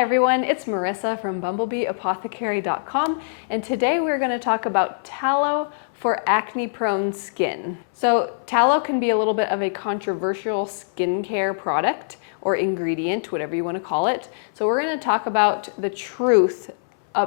Hi everyone, it's Marissa from bumblebeeapothecary.com, and today we're going to talk about tallow for acne-prone skin. So tallow can be a little bit of a controversial skincare product or ingredient, whatever you want to call it. So we're going to talk about the truth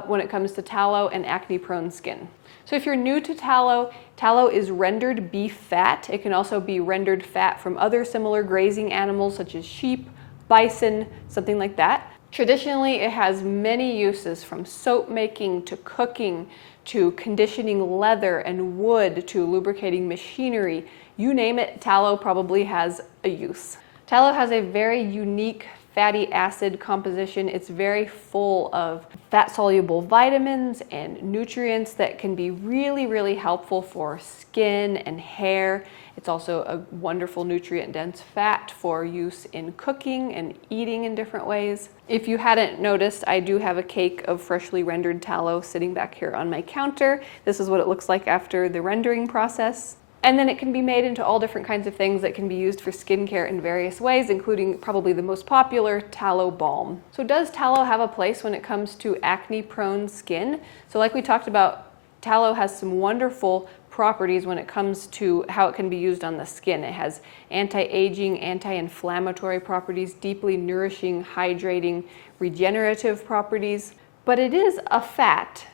when it comes to tallow and acne-prone skin. So if you're new to tallow, tallow is rendered beef fat. It can also be rendered fat from other similar grazing animals such as sheep, bison, something like that. Traditionally, it has many uses, from soap making to cooking to conditioning leather and wood to lubricating machinery. You name it, tallow probably has a use. Tallow has a very unique fatty acid composition. It's very full of fat-soluble vitamins and nutrients that can be really helpful for skin and hair. It's also a wonderful nutrient-dense fat for use in cooking and eating in different ways. If you hadn't noticed, I do have a cake of freshly rendered tallow sitting back here on my counter. This is what it looks like after the rendering process. And then it can be made into all different kinds of things that can be used for skincare in various ways, including probably the most popular, tallow balm. So does tallow have a place when it comes to acne-prone skin? So like we talked about, tallow has some wonderful properties when it comes to how it can be used on the skin. It has anti-aging, anti-inflammatory properties, deeply nourishing, hydrating, regenerative properties. But it is a fat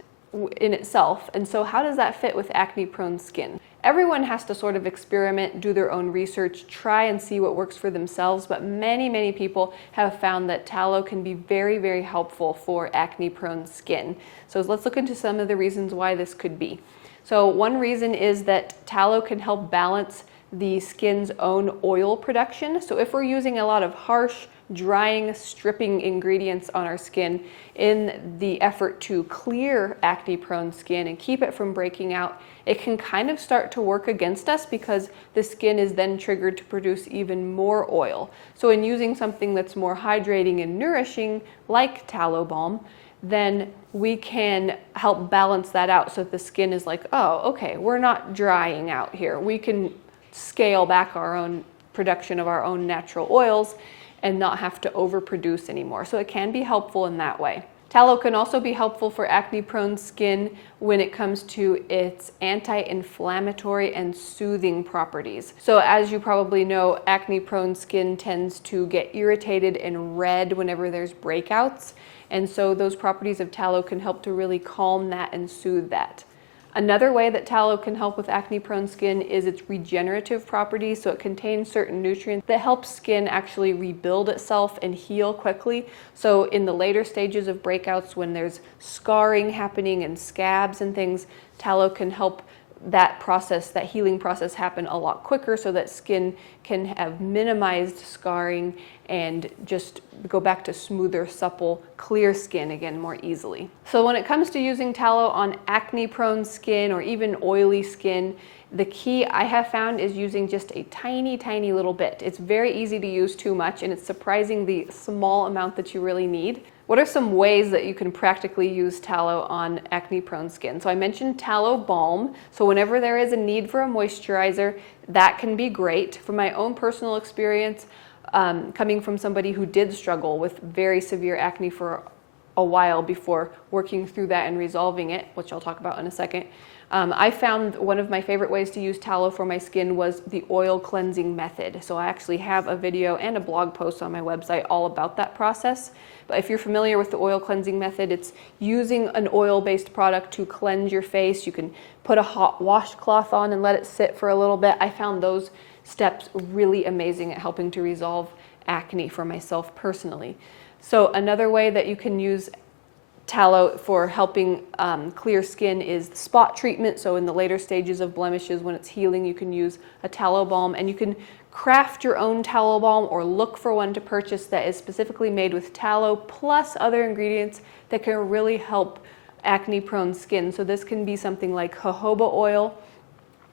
in itself, and so how does that fit with acne-prone skin? Everyone has to sort of experiment, do their own research, try and see what works for themselves, but many people have found that tallow can be very helpful for acne-prone skin. So let's look into some of the reasons why this could be. So one reason is that tallow can help balance the skin's own oil production. So if we're using a lot of harsh, drying, stripping ingredients on our skin in the effort to clear acne-prone skin and keep it from breaking out, it can kind of start to work against us because the skin is then triggered to produce even more oil. So in using something that's more hydrating and nourishing, like tallow balm, then we can help balance that out so that the skin is like, oh, okay, we're not drying out here. We can scale back our own production of our own natural oils and not have to overproduce anymore. So it can be helpful in that way. Tallow can also be helpful for acne-prone skin when it comes to its anti-inflammatory and soothing properties. So as you probably know, acne-prone skin tends to get irritated and red whenever there's breakouts. And so those properties of tallow can help to really calm that and soothe that. Another way that tallow can help with acne-prone skin is its regenerative properties. So it contains certain nutrients that help skin actually rebuild itself and heal quickly. So in the later stages of breakouts, when there's scarring happening and scabs and things, tallow can help that process, that healing process, happen a lot quicker so that skin can have minimized scarring and just go back to smoother, supple, clear skin again more easily. So when it comes to using tallow on acne-prone skin or even oily skin, the key I have found is using just a tiny little bit. It's very easy to use too much, and it's surprising the small amount that you really need. What are some ways that you can practically use tallow on acne-prone skin? So I mentioned tallow balm. So whenever there is a need for a moisturizer, that can be great. From my own personal experience, coming from somebody who did struggle with very severe acne for a while before working through that and resolving it, which I'll talk about in a second, I found one of my favorite ways to use tallow for my skin was the oil cleansing method. So I actually have a video and a blog post on my website all about that process. But if you're familiar with the oil cleansing method, it's using an oil-based product to cleanse your face. You can put a hot washcloth on and let it sit for a little bit. I found those steps really amazing at helping to resolve acne for myself personally. So another way that you can use tallow for helping clear skin is the spot treatment. So in the later stages of blemishes, when it's healing, you can use a tallow balm, and you can craft your own tallow balm or look for one to purchase that is specifically made with tallow plus other ingredients that can really help acne-prone skin. So this can be something like jojoba oil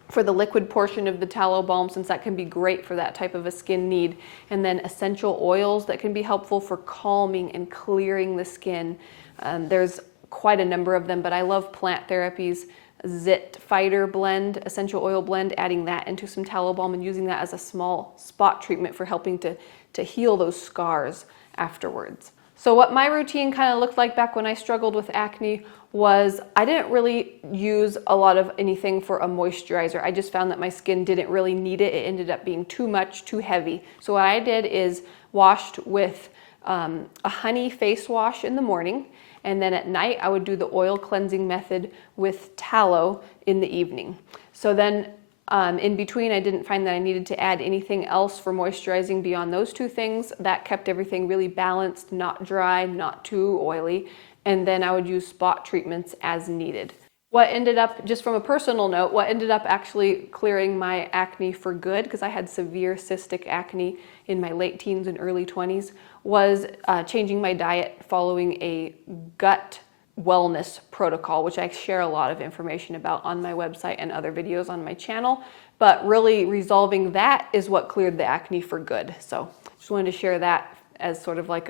for the liquid portion of the tallow balm, since that can be great for that type of a skin need. And then essential oils that can be helpful for calming and clearing the skin. There's quite a number of them, but I love Plant Therapy's Zit Fighter blend, essential oil blend, adding that into some tallow balm and using that as a small spot treatment for helping to heal those scars afterwards. So what my routine kind of looked like back when I struggled with acne was I didn't really use a lot of anything for a moisturizer. I just found that my skin didn't really need it. It ended up being too much, too heavy. So what I did is washed with a honey face wash in the morning, and then at night I would do the oil cleansing method with tallow in the evening. So then in between, I didn't find that I needed to add anything else for moisturizing beyond those two things. That kept everything really balanced, not dry, not too oily. And then I would use spot treatments as needed. What ended up, just from a personal note, what ended up actually clearing my acne for good, because I had severe cystic acne in my late teens and early 20s, was changing my diet following a gut wellness protocol, which I share a lot of information about on my website and other videos on my channel. But really resolving that is what cleared the acne for good. So just wanted to share that as sort of like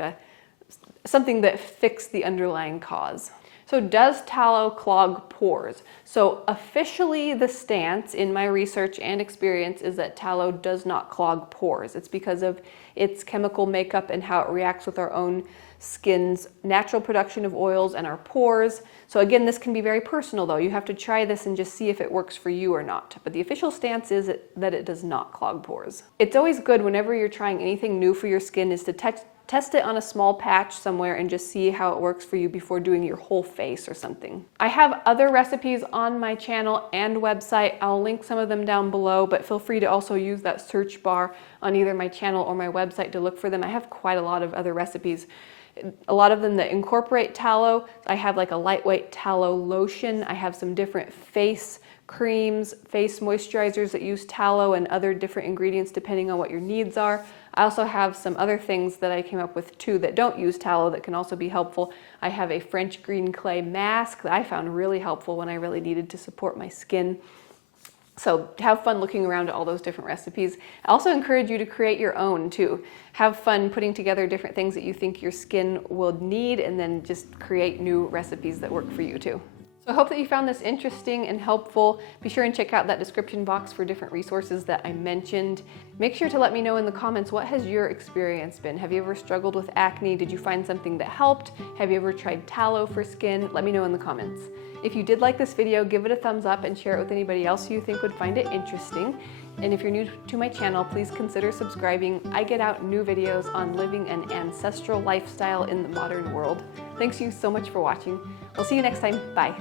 something that fixed the underlying cause. So does tallow clog pores? So officially the stance in my research and experience is that tallow does not clog pores. It's because of its chemical makeup and how it reacts with our own skin's natural production of oils and our pores. So again, this can be very personal though. You have to try this and just see if it works for you or not. But the official stance is that it does not clog pores. It's always good whenever you're trying anything new for your skin is to test it on a small patch somewhere and just see how it works for you before doing your whole face or something. I have other recipes on my channel and website. I'll link some of them down below, but feel free to also use that search bar on either my channel or my website to look for them. I have quite a lot of other recipes. A lot of them that incorporate tallow. I have like a lightweight tallow lotion. I have some different face creams, face moisturizers that use tallow and other different ingredients depending on what your needs are. I also have some other things that I came up with too that don't use tallow that can also be helpful. I have a French green clay mask that I found really helpful when I really needed to support my skin. So have fun looking around at all those different recipes. I also encourage you to create your own too. Have fun putting together different things that you think your skin will need and then just create new recipes that work for you too. So I hope that you found this interesting and helpful. Be sure and check out that description box for different resources that I mentioned. Make sure to let me know in the comments, what has your experience been? Have you ever struggled with acne? Did you find something that helped? Have you ever tried tallow for skin? Let me know in the comments. If you did like this video, give it a thumbs up and share it with anybody else you think would find it interesting. And if you're new to my channel, please consider subscribing. I get out new videos on living an ancestral lifestyle in the modern world. Thanks you so much for watching. We'll see you next time. Bye.